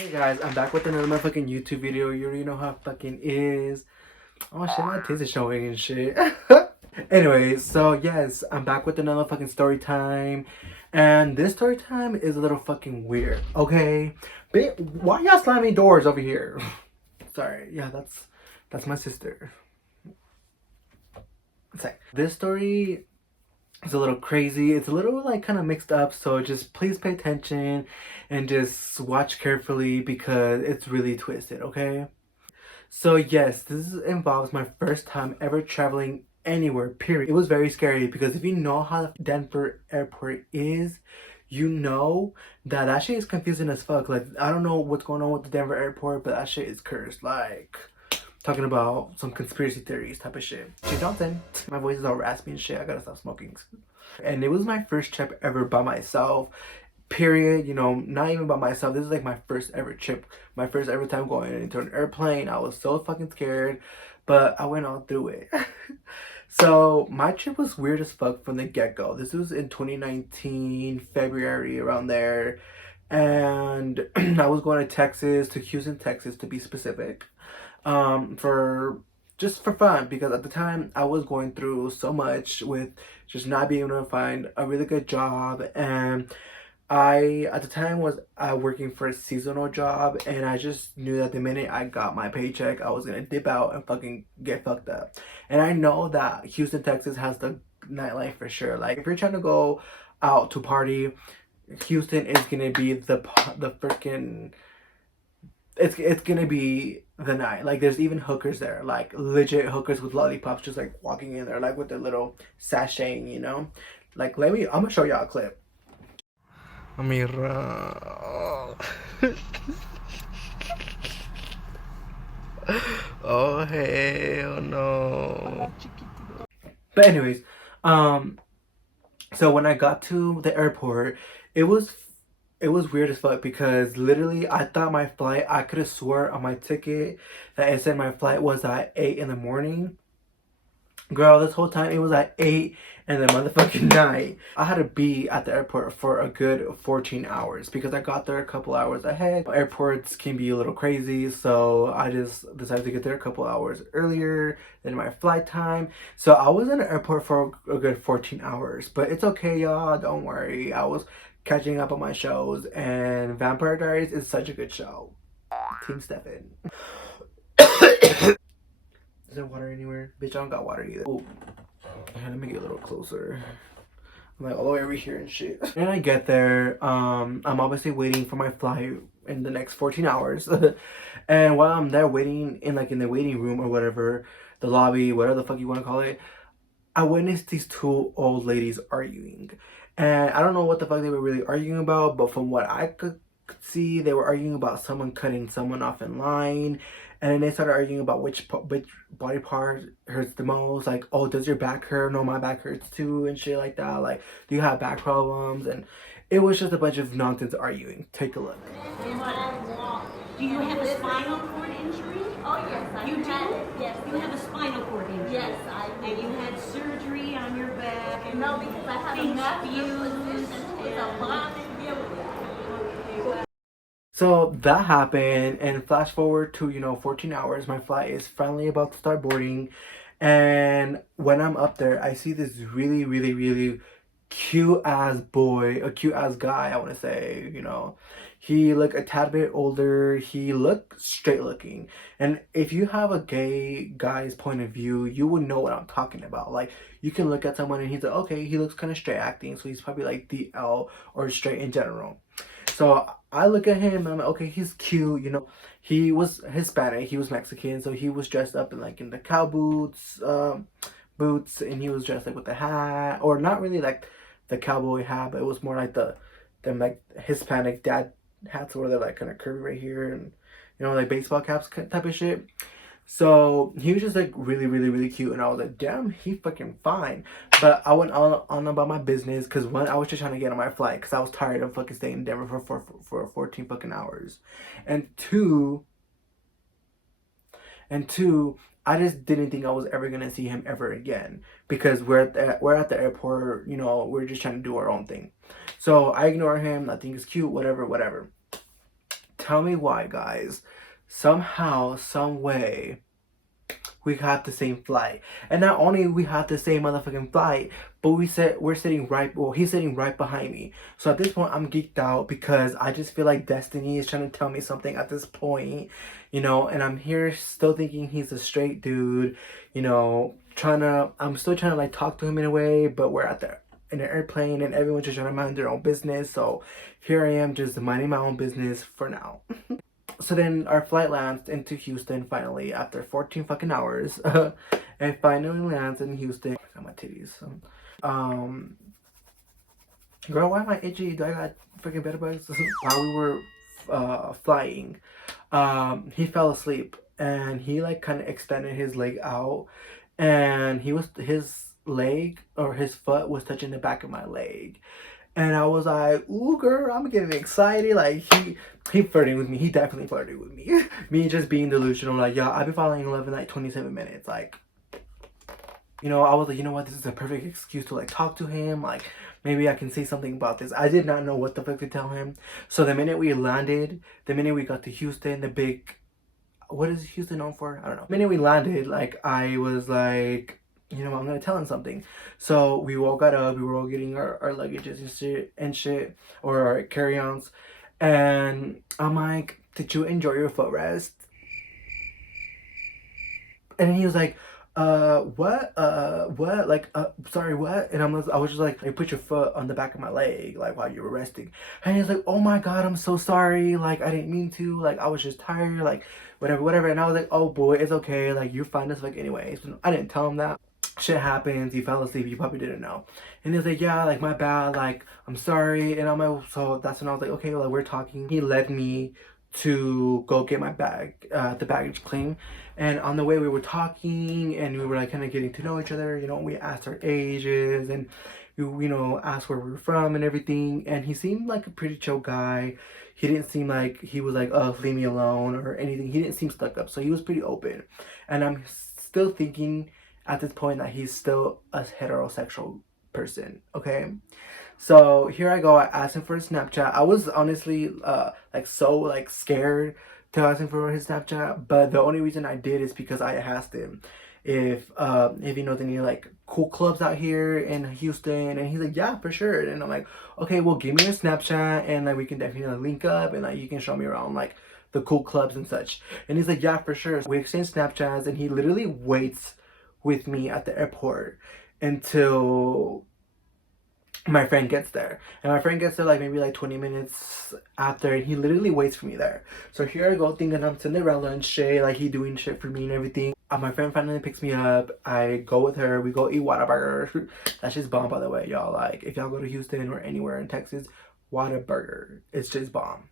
Hey guys, I'm back with another motherfucking YouTube video. You already know how it fucking is. Oh shit, my tits is showing and shit. Anyways, so yes, I'm back with another fucking story time. And this story time is a little fucking weird, okay? Why y'all slamming doors over here? Sorry, yeah, that's my sister. Sorry. This story is a little crazy. It's a little like kind of mixed up, so just please pay attention and just watch carefully because it's really twisted, okay? So yes, this involves my first time ever traveling anywhere, period. It was very scary because if you know how the Denver airport is, you know that that shit is confusing as fuck. Like, I don't know what's going on with the Denver airport, but that shit is cursed. Like, talking about some conspiracy theories type of shit. Jay Johnson. My voice is all raspy and shit. I gotta stop smoking. And it was my first trip ever by myself. Period. You know, not even by myself. This is like my first ever trip. My first ever time going into an airplane. I was so fucking scared. But I went on through it. So my trip was weird as fuck from the get-go. This was in 2019, February, around there. And I was going to Texas, to Houston, Texas to be specific. For just for fun, because at the time I was going through so much with just not being able to find a really good job, and I at the time was working for a seasonal job, and I just knew that the minute I got my paycheck I was gonna dip out and fucking get fucked up. And I know that Houston, Texas has the nightlife for sure. Like, if you're trying to go out to party, Houston is gonna be the freaking it's gonna be the night. Like, there's even hookers there, like legit hookers with lollipops, just like walking in there, like with their little sachaying, you know. Like, I'm gonna show y'all a clip. Mira. Oh hell no. But anyways, so when I got to the airport, it was it was weird as fuck because literally I thought my flight, I could have swore on my ticket that it said my flight was at 8 in the morning. Girl, this whole time it was at 8 in the motherfucking night. I had to be at the airport for a good 14 hours because I got there a couple hours ahead. Airports can be a little crazy, so I just decided to get there a couple hours earlier than my flight time. So I was in the airport for a good 14 hours, but it's okay, y'all. Don't worry. I was catching up on my shows, and Vampire Diaries is such a good show. Team Stefan. Is there water anywhere? Bitch, I don't got water either. Oh, let me get a little closer. I'm like all the way over here and shit. And I get there. I'm obviously waiting for my flight in the next 14 hours. And while I'm there waiting in the waiting room or whatever, the lobby, whatever the fuck you want to call it, I witnessed these two old ladies arguing. And I don't know what the fuck they were really arguing about, but from what I could see, they were arguing about someone cutting someone off in line. And then they started arguing about which body part hurts the most. Like, oh, does your back hurt? No, my back hurts too, and shit like that. Like, do you have back problems? And it was just a bunch of nonsense arguing. Take a look. Do you have a spinal cord injury? Oh yes, You do? Yes, You have a spinal cord injury. Yes, I do. And you had surgery on your back. And No, because I have a things massive fused position with a and- bond and building. So that happened, and flash forward to, 14 hours. My flight is finally about to start boarding. And when I'm up there, I see this really, really, really cute ass boy, a cute ass guy, I want to say, He looked a tad bit older. He looked straight looking. And if you have a gay guy's point of view, you would know what I'm talking about. Like, you can look at someone and he's like, okay, he looks kind of straight acting, so he's probably like DL or straight in general. So I look at him and I'm like, okay, he's cute, He was Hispanic, he was Mexican, so he was dressed up in the cow boots, and he was dressed like with the hat, or not really like the cowboy hat, but it was more like the like Hispanic dad hats where they're like kind of curvy right here, and like baseball caps type of shit. So he was just like really, really, really cute, and I was like, damn, he fucking fine. But I went on about my business because one, I was just trying to get on my flight because I was tired of fucking staying in Denver for 14 fucking hours, and two, I just didn't think I was ever gonna see him ever again because we're at the airport, we're just trying to do our own thing. So I ignore him. I think he's cute, whatever. Tell me why, guys. Somehow, some way, we got the same flight. And not only we had the same motherfucking flight, but we're sitting right, well, he's sitting right behind me. So at this point, I'm geeked out because I just feel like destiny is trying to tell me something at this point, you know. And I'm here still thinking he's a straight dude, you know, I'm still trying to like talk to him in a way, but we're at the in an airplane and everyone's just trying to mind their own business. So here I am just minding my own business for now. So then our flight lands into Houston finally after 14 fucking hours. It finally lands in Houston. I got my titties. Um, Girl, why am I itchy? Do I got freaking bed bugs? While we were flying, he fell asleep and he like kind of extended his leg out, and his leg or his foot was touching the back of my leg. And I was like, ooh, girl, I'm getting excited. Like, he flirting with me. He definitely flirted with me. Me just being delusional. Like, yeah, I've been falling in love in like 27 minutes. Like, you know, I was like, you know what? This is a perfect excuse to like talk to him. Like, maybe I can say something about this. I did not know what the fuck to tell him. So the minute we landed, the minute we got to Houston, the big, what is Houston known for? I don't know. The minute we landed, like, I was like, you know, I'm gonna tell him something. So we all got up, we were all getting our luggages and shit, or our carry-ons. And I'm like, did you enjoy your footrest? And he was like, what? Like, sorry, what? And I was just like, you put your foot on the back of my leg, like, while you were resting. And he was like, oh my God, I'm so sorry. Like, I didn't mean to. Like, I was just tired. Like, whatever. And I was like, oh boy, it's okay. Like, you're fine as fuck anyways. I didn't tell him that. Shit happens, he fell asleep, you probably didn't know. And he was like, yeah, like, my bad, like, I'm sorry. And I'm like, so that's when I was like, okay, like, we're talking. He led me to go get my bag, the baggage claim. And on the way we were talking and we were like kind of getting to know each other, you know. We asked our ages and you know, asked where we were from and everything. And he seemed like a pretty chill guy. He didn't seem like he was like, oh, leave me alone or anything. He didn't seem stuck up, so he was pretty open. And I'm still thinking at this point that he's still a heterosexual person, okay? So here I go, I asked him for his Snapchat. I was honestly like so like scared to ask him for his Snapchat, but the only reason I did is because I asked him if he knows any like cool clubs out here in Houston, and he's like, yeah, for sure. And I'm like, okay, well, give me your Snapchat and like we can definitely link up and like you can show me around like the cool clubs and such. And he's like, yeah, for sure. We exchanged Snapchats and he literally waits with me at the airport until my friend gets there. And my friend gets there like maybe like 20 minutes after, and he literally waits for me there. So here I go thinking I'm Cinderella and shit, like he doing shit for me and everything. My friend finally picks me up. I go with her. We go eat Whataburger. That's just bomb, by the way, y'all. Like, if y'all go to Houston or anywhere in Texas, Whataburger, it's just bomb.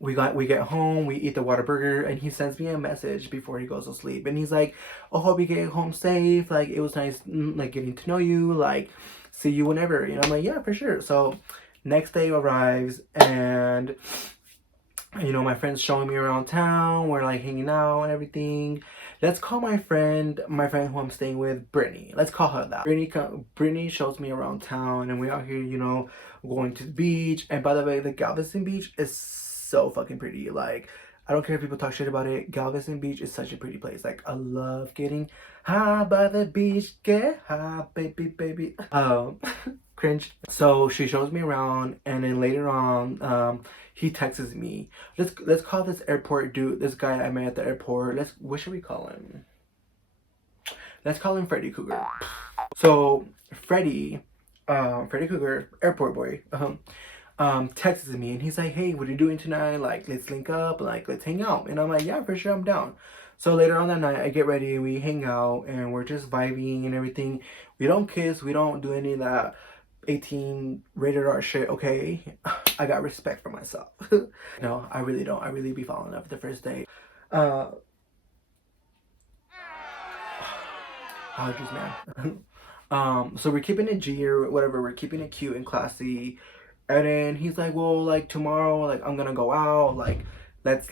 We get home, we eat the Whataburger, and he sends me a message before he goes to sleep, and he's like, "Oh, hope you get home safe. Like, it was nice, like, getting to know you. Like, see you whenever." You know, I'm like, "Yeah, for sure." So next day arrives, and you know, my friend's showing me around town. We're like hanging out and everything. Let's call my friend who I'm staying with, Brittany. Let's call her that. Brittany shows me around town, and we're out here, you know, going to the beach. And by the way, the Galveston beach is so fucking pretty. Like, I don't care if people talk shit about it. Galveston Beach is such a pretty place. Like, I love getting high by the beach. Get high, baby, baby. Cringe. So she shows me around, and then later on, he texts me. Let's call this airport dude, this guy I met at the airport. What should we call him? Let's call him Freddy Cougar. So Freddy Cougar, airport boy, texts me, and he's like, hey, what are you doing tonight? Like, let's link up, like, let's hang out. And I'm like, yeah, for sure, I'm down. So later on that night, I get ready, we hang out, and we're just vibing and everything. We don't kiss, we don't do any of that 18 rated R shit, okay? I got respect for myself. No, I really don't. I really be falling in love the first day. Allergies, man. So we're keeping it G or whatever. We're keeping it cute and classy. And then he's like, well, like, tomorrow, like, I'm gonna go out. Like, let's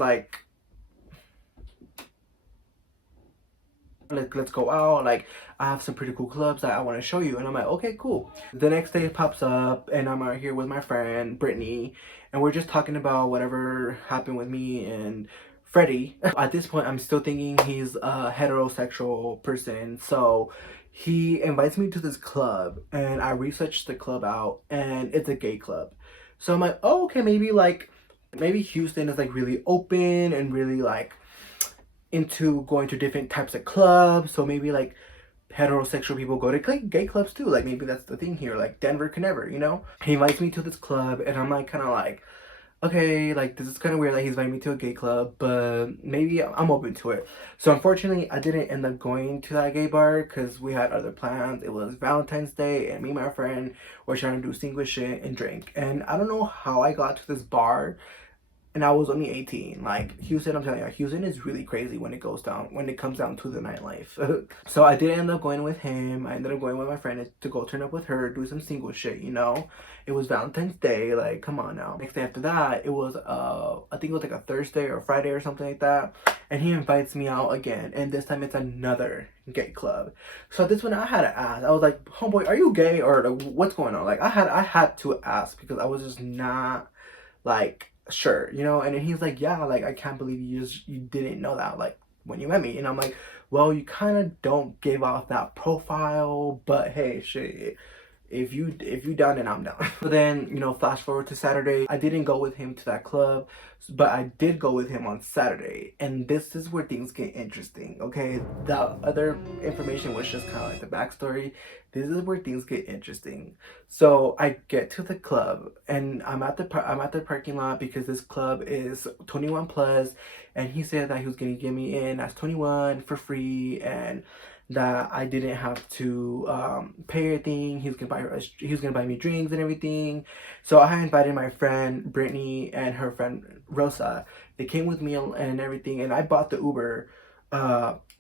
go out. Like, I have some pretty cool clubs that I want to show you. And I'm like, okay, cool. The next day it pops up, and I'm out here with my friend Brittany, and we're just talking about whatever happened with me and Freddie. At this point, I'm still thinking he's a heterosexual person, so he invites me to this club, and I researched the club out, and it's a gay club. So I'm like, oh, okay, maybe Houston is like really open and really like into going to different types of clubs. So maybe like heterosexual people go to gay clubs too. Like maybe that's the thing here. Like Denver can never, you know? He invites me to this club, and I'm like kind of like, okay, like this is kind of weird that he's inviting me to a gay club, but maybe I'm open to it. So unfortunately, I didn't end up going to that gay bar because we had other plans. It was Valentine's Day, and me and my friend were trying to do single shit and drink. And I don't know how I got to this bar, and I was only 18. Like Houston, I'm telling you, Houston is really crazy when it comes down to the nightlife. So I did end up going with him. I ended up going with my friend to go turn up with her, do some single shit, you know. It was Valentine's Day, like come on now. Next day after that, it was I think it was like a Thursday or Friday or something like that. And he invites me out again, and this time it's another gay club. So this one I had to ask. I was like, homeboy, are you gay or like, what's going on? Like I had to ask because I was just not like sure, you know. And then he's like, yeah, like I can't believe you didn't know that like when you met me. And I'm like, well, you kind of don't give off that profile, but hey, shit, if you down, then I'm down. So then, you know, flash forward to Saturday. I didn't go with him to that club, but I did go with him on Saturday. And this is where things get interesting, okay? The other information was just kind of like the backstory. This is where things get interesting. So I get to the club, and I'm at the parking lot because this club is 21 plus, and he said that he was gonna get me in as 21 for free, and that I didn't have to pay anything. He was gonna buy me drinks and everything. So I invited my friend Brittany and her friend Rosa. They came with me and everything, and I bought the Uber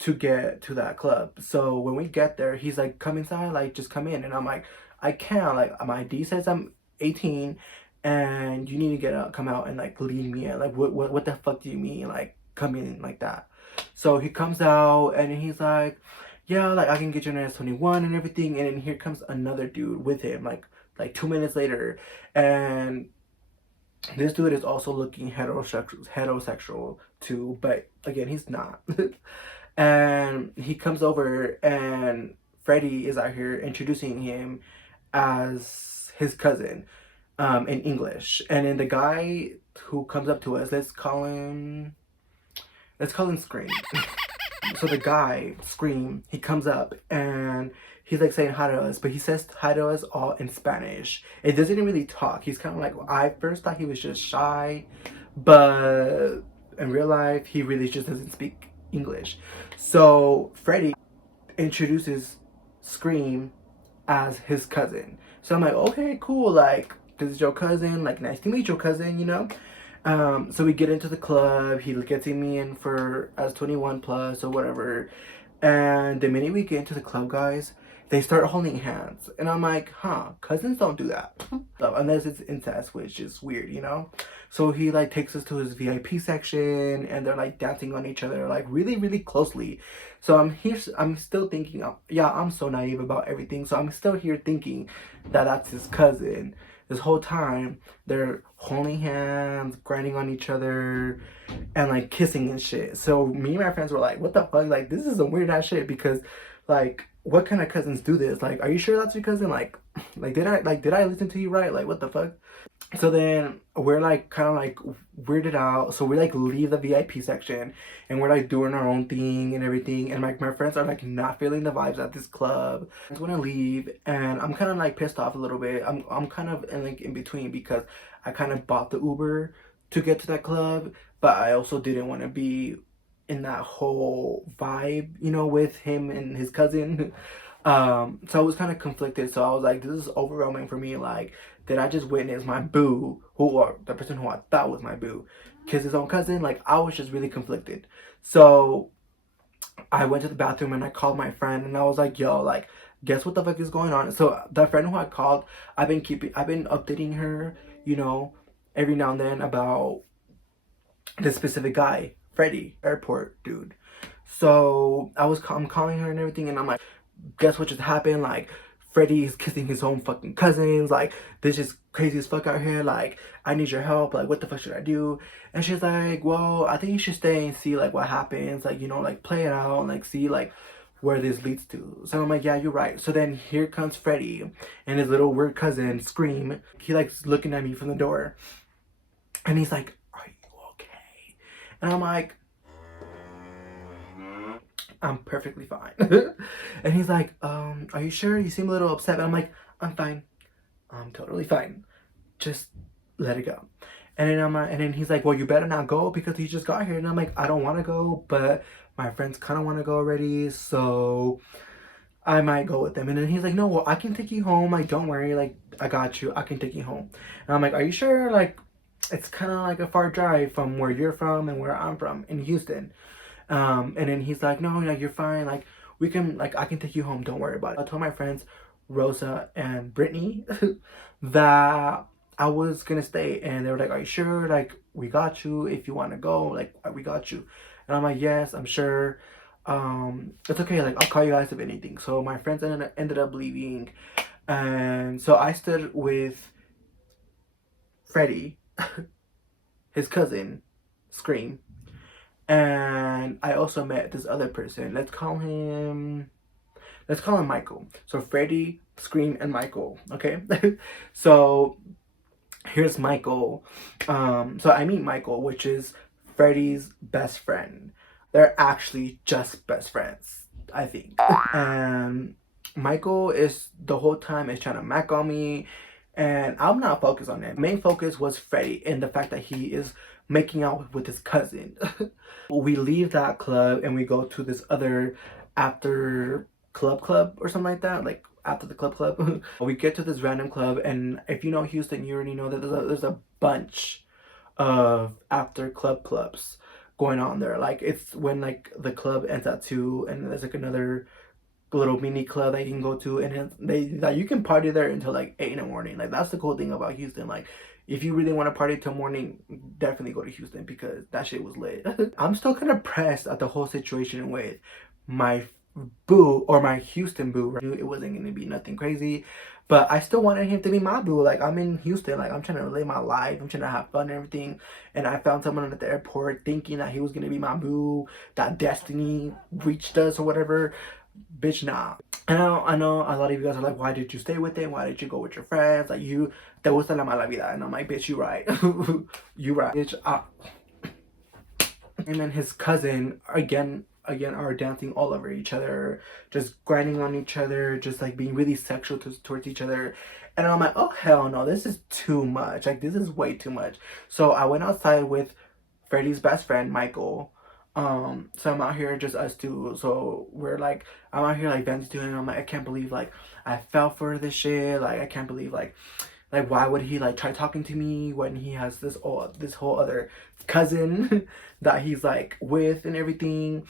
to get to that club. So when we get there, he's like, "Come inside, like just come in," and I'm like, "I can't. Like my ID says I'm 18, and you need to come out and like lead me in. Like what the fuck do you mean? Like come in like that." So he comes out and he's like, yeah, like I can get you an S21 and everything. And then here comes another dude with him, like 2 minutes later, and this dude is also looking heterosexual too, but again, he's not. And he comes over, and Freddie is out here introducing him as his cousin, in English. And then the guy who comes up to us, let's call him Scream. So the guy, Scream, he comes up and he's like saying hi to us, but he says hi to us all in Spanish. It doesn't really talk. He's kind of like, I first thought he was just shy, but in real life, he really just doesn't speak English. So Freddie introduces Scream as his cousin. So I'm like, okay, cool. Like, this is your cousin. Like, nice to meet your cousin, you know? So we get into the club. He gets me in for as 21 plus or whatever. And the minute we get into the club, guys, they start holding hands. And I'm like, huh, cousins don't do that. Unless it's incest, which is weird, you know? So he like takes us to his VIP section, and they're like dancing on each other like really, really closely. So I'm still thinking, yeah, I'm so naive about everything. So I'm still here thinking that that's his cousin. This whole time, they're holding hands, grinding on each other, and like kissing and shit. So me and my friends were like, what the fuck? Like, this is some weird ass shit because, like, what kind of cousins do this? Like, are you sure that's your cousin? Like, did I listen to you right? Like, what the fuck? So then we're like kind of like weirded out. So we like leave the VIP section, and we're like doing our own thing and everything. And like my friends are like not feeling the vibes at this club. I just want to leave, and I'm kind of like pissed off a little bit. I'm kind of in between because I kind of bought the Uber to get to that club, but I also didn't want to be in that whole vibe, you know, with him and his cousin. So I was kind of conflicted. So I was like, this is overwhelming for me. Like, did I just witness my boo, or the person who I thought was my boo, kiss his own cousin? Like, I was just really conflicted. So I went to the bathroom and I called my friend, and I was like, yo, like, guess what the fuck is going on? So the friend who I called, I've been updating her, you know, every now and then about this specific guy, Freddie, airport dude. So I'm calling her and everything, and I'm like, guess what just happened? Like, Freddie is kissing his own fucking cousins. Like, this is crazy as fuck out here. Like, I need your help. Like, what the fuck should I do? And she's like, well, I think you should stay and see, like, what happens. Like, you know, like, play it out and, like, see, like, where this leads to. So I'm like, yeah, you're right. So then here comes Freddie and his little weird cousin, Scream. He, like, looking at me from the door. And he's like, are you okay? And I'm like, I'm perfectly fine. And he's like, are you sure? You seem a little upset. And I'm like, I'm fine. I'm totally fine. Just let it go. And then and then he's like, well, you better not go because he just got here. And I'm like, I don't want to go, but my friends kind of want to go already, so I might go with them. And then he's like, no, well, I can take you home. Like, don't worry. Like, I got you. I can take you home. And I'm like, are you sure? Like, it's kind of like a far drive from where you're from and where I'm from in Houston. And then he's like, no, like, you're fine. Like, we can, like, I can take you home. Don't worry about it. I told my friends, Rosa and Brittany, that I was gonna stay. And they were like, are you sure? Like, we got you. If you want to go, like, we got you. And I'm like, yes, I'm sure. It's okay. Like, I'll call you guys if anything. So my friends ended up leaving. And so I stood with Freddie, his cousin, Scream. And I also met this other person. Let's call him Michael. So Freddie, Scream, and Michael. Okay. So here's Michael. So I meet Michael, which is Freddie's best friend. They're actually just best friends, I think. And Michael is the whole time is trying to mac on me, and I'm not focused on it. Main focus was Freddie and the fact that he is making out with his cousin. We leave that club and we go to this other after club or something like that, like after the club. We get to this random club, and if you know Houston, you already know that there's a bunch of after clubs going on there. Like, it's when like the club ends at 2 and there's like another little mini club that you can go to, and they like you can party there until like 8 in the morning. Like, that's the cool thing about Houston. Like, if you really want to party till morning, definitely go to Houston because that shit was lit. I'm still kind of pressed at the whole situation with my boo, or my Houston boo. I knew it wasn't going to be nothing crazy, but I still wanted him to be my boo. Like, I'm in Houston, like, I'm trying to live my life, I'm trying to have fun and everything, and I found someone at the airport thinking that he was going to be my boo, that destiny reached us or whatever. Bitch, nah. I know a lot of you guys are like, why did you stay with him? Why did you go with your friends? Like, you, te gusta la mala vida. And I'm like, bitch, you right. You right. Bitch, And then his cousin, again, are dancing all over each other, just grinding on each other, just like being really sexual towards each other. And I'm like, oh, hell no, this is too much. Like, this is way too much. So I went outside with Freddie's best friend, Michael. So I'm out here, just us two. So I'm out here like venting to him. I'm like, I can't believe like I fell for this shit. Like, I can't believe like why would he like try talking to me when he has this whole other cousin that he's like with and everything.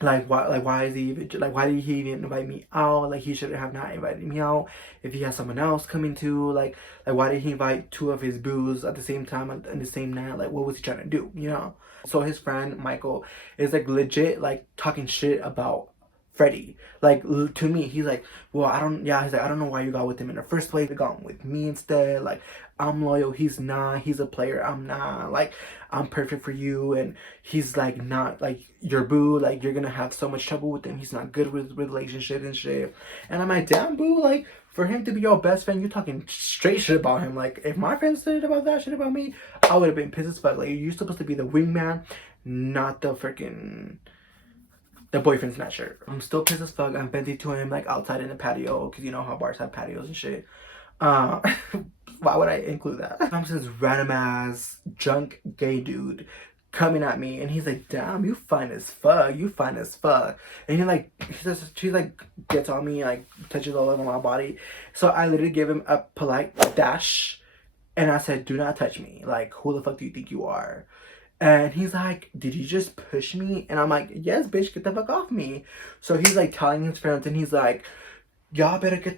Why is he even why did he even invite me out? Like, he should have not invited me out if he has someone else coming too. Like why did he invite two of his boos at the same time on the same night? Like, what was he trying to do, you know? So his friend Michael is like legit like talking shit about Freddie. Like, to me, he's like, well, he's like, I don't know why you got with him in the first place. You got with me instead. Like, I'm loyal, he's not. He's a player, I'm not. Like, I'm perfect for you. And he's like not like your boo. Like, you're gonna have so much trouble with him. He's not good with relationships and shit. And I'm like, damn, boo, like, for him to be your best friend, you're talking straight shit about him. Like, if my friends said about that shit about me, I would have been pissed as fuck. Like, you're supposed to be the wingman, not the freaking boyfriend snatcher. I'm still pissed as fuck. I'm venting to him like outside in the patio, because you know how bars have patios and shit. Why would I include that? Comes this random ass drunk gay dude coming at me, and he's like, damn, you fine as fuck, and she like gets on me, like touches all over my body. So I literally give him a polite dash, and I said, do not touch me. Like, who the fuck do you think you are? And he's like, did you just push me? And I'm like, yes, bitch, get the fuck off me. So he's like telling his friends, and he's like, y'all better get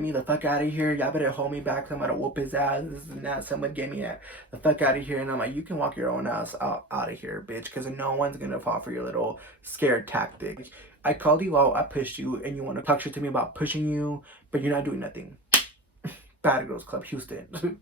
me the fuck out of here. Y'all better hold me back. I'm gonna whoop his ass. This and that. Someone get me the fuck out of here. And I'm like, you can walk your own ass out of here, bitch, because no one's gonna fall for your little scared tactic. I called you out, I pushed you, and you want to talk shit to me about pushing you, but you're not doing nothing. Bad Girls Club, Houston.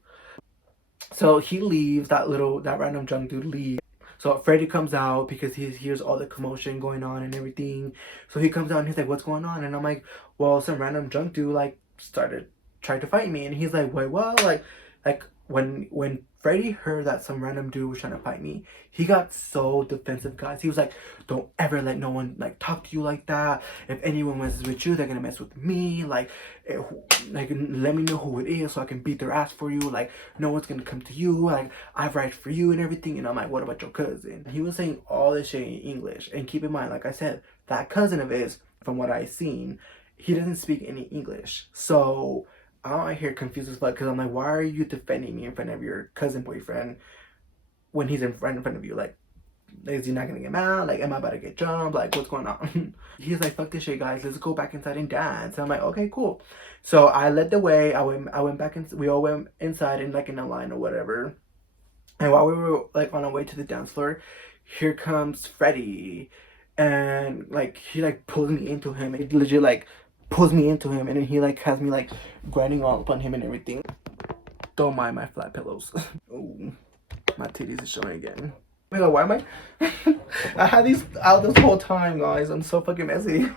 So he leaves, that random drunk dude leaves. So Freddie comes out because he hears all the commotion going on and everything. So he comes out and he's like, what's going on? And I'm like, well, some random drunk dude like tried to fight me. And he's like, wait, what? Like when Freddie heard that some random dude was trying to fight me, he got so defensive, guys. He was like, don't ever let no one like talk to you like that. If anyone messes with you, they're gonna mess with me. Like let me know who it is so I can beat their ass for you. Like no one's gonna come to you. Like I write for you and everything. And I'm like, what about your cousin? He was saying all this shit in English. And keep in mind, like I said, that cousin of his, from what I seen, he doesn't speak any English. So I'm out here confused as fuck because I'm like, why are you defending me in front of your cousin boyfriend when he's in front of you? Like, is he not gonna get mad? Like, am I about to get jumped? Like, what's going on? He's like, fuck this shit, guys. Let's go back inside and dance. And I'm like, okay, cool. So I led the way. I went back in. We all went inside and like in a line or whatever. And while we were like on our way to the dance floor, here comes Freddie, and like he like pulls me into him. And he legit like pulls me into him, and then he like has me like grinding all up on him and everything. Don't mind my flat pillows. Ooh, my titties are showing again. Oh my god, why am I? I had these out this whole time, guys. I'm so fucking messy.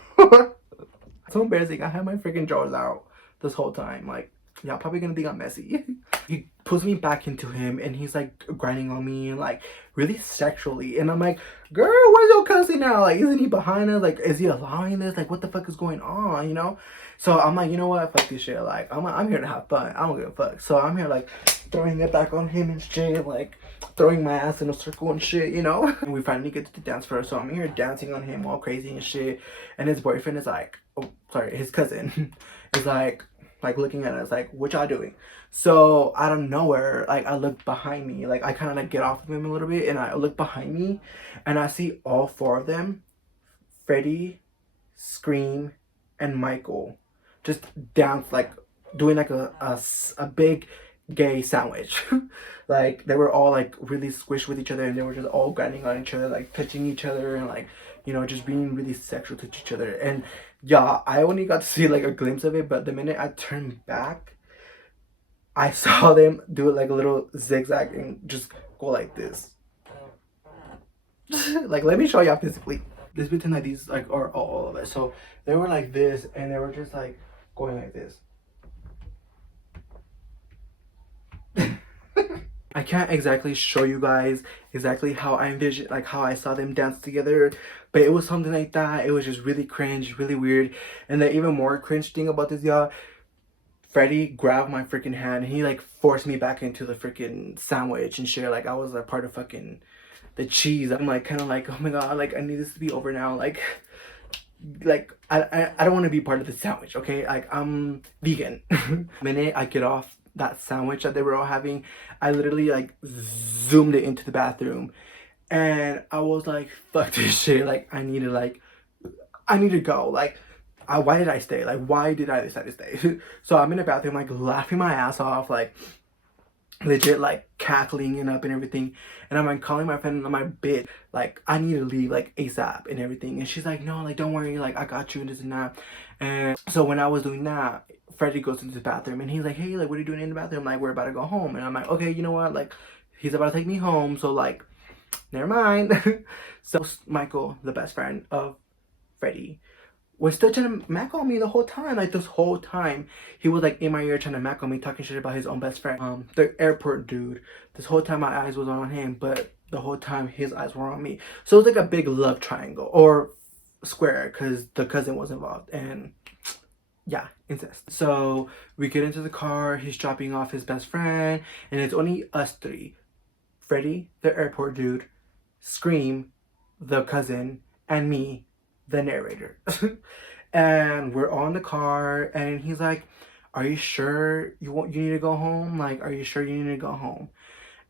So embarrassing. I had my freaking drawers out this whole time. Like, y'all probably gonna think I'm messy. He pulls me back into him and he's like grinding on me and like really sexually. And I'm like, girl, where's your cousin now? Like, isn't he behind us? Like, is he allowing this? Like, what the fuck is going on? You know? So I'm like, you know what? Fuck this shit. Like, I'm here to have fun. I don't give a fuck. So I'm here like throwing it back on him and shit. Like, throwing my ass in a circle and shit, you know? And we finally get to the dance floor. So I'm here dancing on him all crazy and shit. And his boyfriend is like, oh, sorry, his cousin is like looking at us like, what y'all doing? So out of nowhere, like I look behind me, like I kind of like get off of him a little bit, and I look behind me and I see all four of them, Freddie, Scream, and Michael, just dance, like doing like a big gay sandwich. Like they were all like really squished with each other, and they were just all grinding on each other, like touching each other, and like, you know, just being really sexual to each other. And yeah, I only got to see like a glimpse of it, but the minute I turned back, I saw them do like a little zigzag and just go like this. Like, let me show y'all physically. This pretend like these like are all of it. So they were like this, and they were just like going like this. I can't exactly show you guys exactly how I envision, like how I saw them dance together, but it was something like that. It was just really cringe, really weird. And the even more cringe thing about this, y'all, Freddie grabbed my freaking hand and he like forced me back into the freaking sandwich and shit. Like I was like part of fucking the cheese. I'm like kind of like, oh my god, like I need this to be over now. Like I don't want to be part of the sandwich, okay? Like I'm vegan. The minute I get off that sandwich that they were all having, I literally like zoomed it into the bathroom, and I was like, fuck this shit. Like I need to go. Like why did I stay? Like why did I decide to stay? So I'm in the bathroom like laughing my ass off, like legit like cackling and up and everything. And I'm like calling my friend and I'm like, bitch, like I need to leave like ASAP and everything. And she's like, no, like don't worry, like I got you and this and that. And so when I was doing that, Freddie goes into the bathroom and he's like, hey, like what are you doing in the bathroom? Like we're about to go home. And I'm like, okay, you know what, like he's about to take me home, so like never mind. So Michael, the best friend of Freddie, was still trying to mac on me the whole time. Like this whole time he was like in my ear trying to mac on me, talking shit about his own best friend, the airport dude. This whole time my eyes was on him, but the whole time his eyes were on me. So it was like a big love triangle or square because the cousin was involved. And yeah, incest. So we get into the car, he's dropping off his best friend, and it's only us three: Freddie, the airport dude, Scream, the cousin, and me, the narrator. And we're on the car and he's like, are you sure you need to go home? Like, are you sure you need to go home?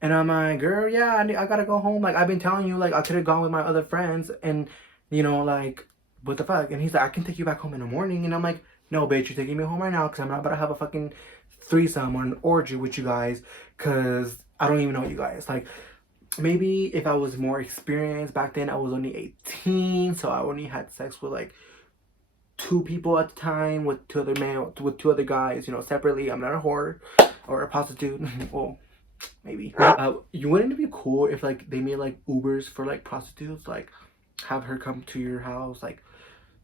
And I'm like, girl, yeah, I gotta go home. Like I've been telling you, like I could have gone with my other friends, and you know, like what the fuck. And he's like, I can take you back home in the morning. And I'm like, no, bitch, you're taking me home right now because I'm not about to have a fucking threesome or an orgy with you guys because I don't even know you guys. Like, maybe if I was more experienced back then, I was only 18, so I only had sex with like two people at the time, with two other men, with two other guys, you know, separately. I'm not a whore or a prostitute. Well, maybe. You wouldn't it be cool if like they made like Ubers for like prostitutes, like have her come to your house, like,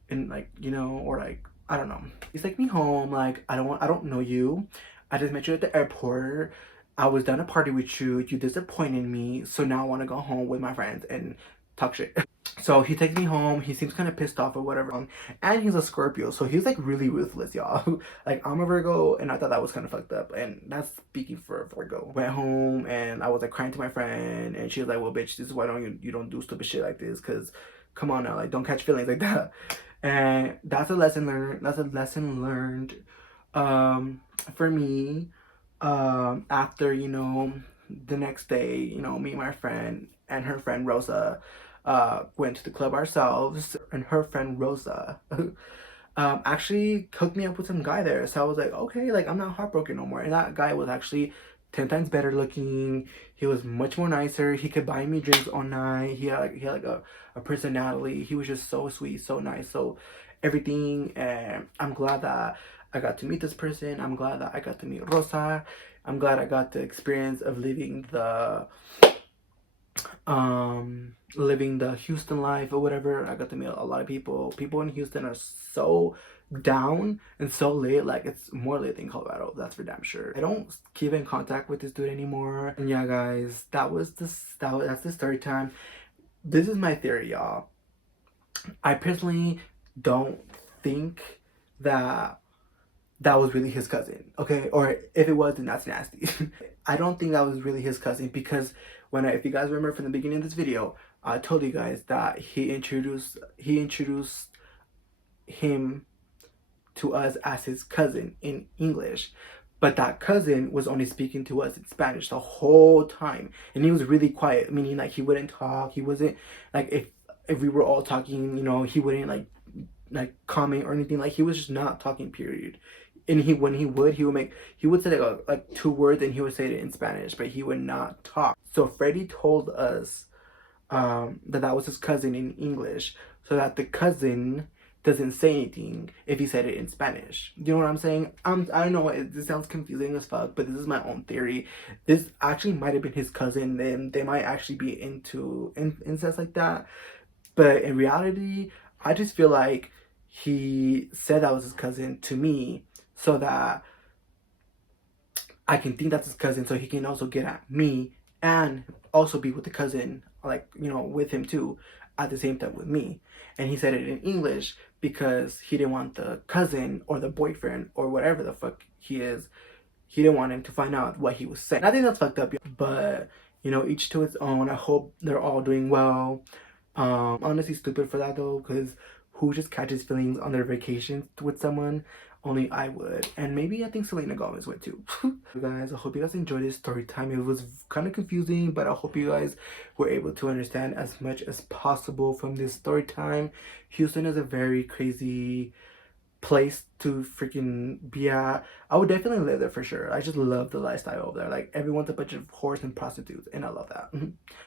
and like, you know, or like, I don't know. He's like me home, like I don't know you. I just met you at the airport. I was done a party with you. You disappointed me, so now I want to go home with my friends and talk shit. So he takes me home. He seems kind of pissed off or whatever. And he's a Scorpio, so he's like really ruthless, y'all. Like, I'm a Virgo, and I thought that was kind of fucked up. And that's speaking for a Virgo. Went home, and I was like crying to my friend, and she was like, "Well, bitch, this is why you don't do stupid shit like this, cause come on now, like don't catch feelings like that." And that's a lesson learned. That's a lesson learned, for me. After, you know, the next day, you know, me and my friend and her friend Rosa went to the club ourselves, and her friend Rosa actually hooked me up with some guy there. So I was like, okay, like I'm not heartbroken no more. And that guy was actually 10 times better looking. He was much more nicer. He could buy me drinks all night. He had like a personality. He was just so sweet, so nice, so everything. And I'm glad that I got to meet this person. I'm glad that I got to meet Rosa. I'm glad I got the experience of living the Houston life or whatever. I got to meet a lot of people. People in Houston are so down and so lit. Like, it's more lit than Colorado, that's for damn sure. I don't keep in contact with this dude anymore. And yeah, guys, that's the story time. This is my theory, y'all. I personally don't think that that was really his cousin, okay? Or if it was, then that's nasty. I don't think that was really his cousin because if you guys remember from the beginning of this video, I told you guys that he introduced him to us as his cousin in English. But that cousin was only speaking to us in Spanish the whole time. And he was really quiet, meaning like he wouldn't talk. He wasn't like, if we were all talking, you know, he wouldn't like comment or anything. Like, he was just not talking, period. And he would say like two words, and he would say it in Spanish, but he would not talk. So Freddie told us that was his cousin in English, so that the cousin doesn't say anything if he said it in Spanish. You know what I'm saying? I don't know. This sounds confusing as fuck, but this is my own theory. This actually might have been his cousin, and they might actually be into incest like that. But in reality, I just feel like he said that was his cousin to me so that I can think that's his cousin, so he can also get at me and also be with the cousin, like, you know, with him too, at the same time with me. And he said it in English because he didn't want the cousin or the boyfriend or whatever the fuck he is, he didn't want him to find out what he was saying. I think that's fucked up, but you know, each to its own. I hope they're all doing well. Honestly stupid for that though, because who just catches feelings on their vacations with someone? Only I would. And maybe I think Selena Gomez would too. Guys, I hope you guys enjoyed this story time. It was kind of confusing, but I hope you guys were able to understand as much as possible from this story time. Houston is a very crazy place to freaking be at. I would definitely live there for sure. I just love the lifestyle over there. Like, everyone's a bunch of whores and prostitutes, and I love that.